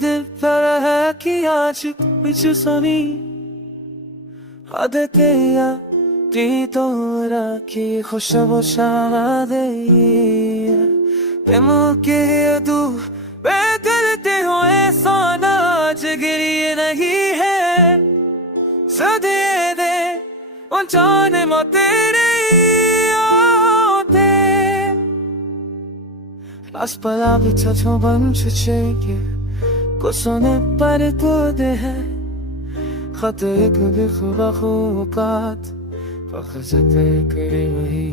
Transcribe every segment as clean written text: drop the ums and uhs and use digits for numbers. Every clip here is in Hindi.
दिल पर है कि आज कुछ सुनी आदतेया ती तोरा की खुशबू शादे ते मुके दू बेदरते हुए सोना आज गिरी नहीं है सदे दे जाने मो तेरे Las palabras çoban çiçeği Kusone pare tude hai Khat ek bhi khuba khubat Fakhzate kari wahi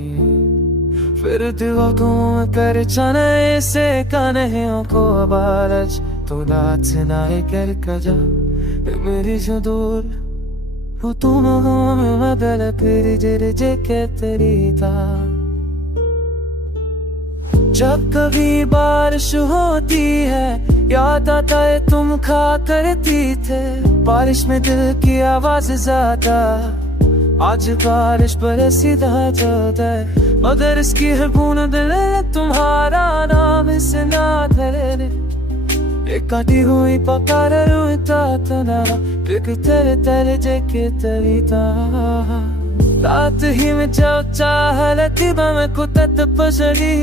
Fir diwakon mein perchana aise kanhiyon ko abaraj To raat se na kar kaja meri jo dur Wo tum ho mein badal phir je ke teri tha जब कभी बारिश होती है याद आता है तुम खा करती थे बारिश में दिल की आवाज ज्यादा आज बारिश बरसी जाता है मगर इसकी हर बूंद दिल तुम्हारा नाम इसे ना धरे एक काटी हुई पकार रोता तना एक तेरे तेरे जेके तरीता रात ही में जब चाह लेती मैं कुतत पसरी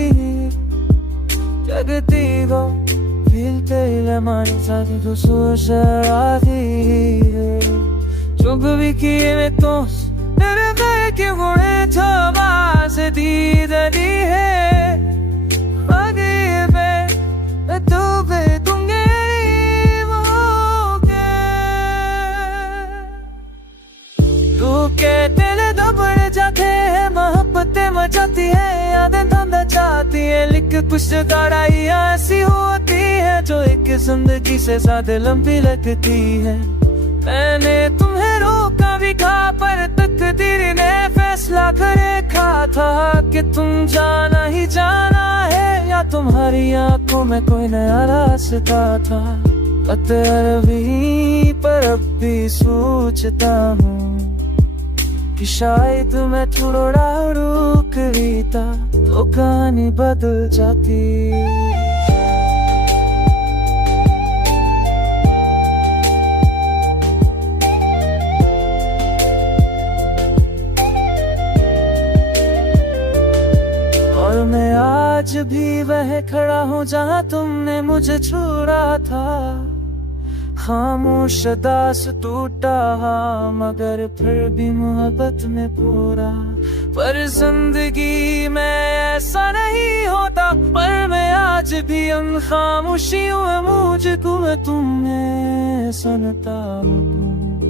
जगती गो फिरते लमानी साथ तो सोचती जो कभी किए में तो तेरे घर के गुणे छबा से दी दरी है आगे पे तो पे तुम गरीब होगे तू के दिल दबड़ जाते हैं मोहब्बतें मचाती है यादें धंधा चाहती है लिख कुछ गहराइयाँ ऐसी होती है जो एक जिंदगी से ज्यादा लंबी लगती है मैंने तुम्हें रोका भी था पर तकदीर ने फैसला कर रखा था कि तुम जाना ही जाना है या तुम्हारी आंखों में कोई नया रास्ता था अरबी पर अब भी सोचता हूँ कि शायद मैं थोड़ा रुक भी था तो कहानी बदल जाती और मैं आज भी वह खड़ा हूँ जहाँ तुमने मुझे छोड़ा था खामोश दास टूटा मगर फिर भी मोहब्बत में पूरा पर जिंदगी में ऐसा नहीं होता पर मैं आज भी उन खामोशियों में मुझको मैं तुम्हें सुनता हूँ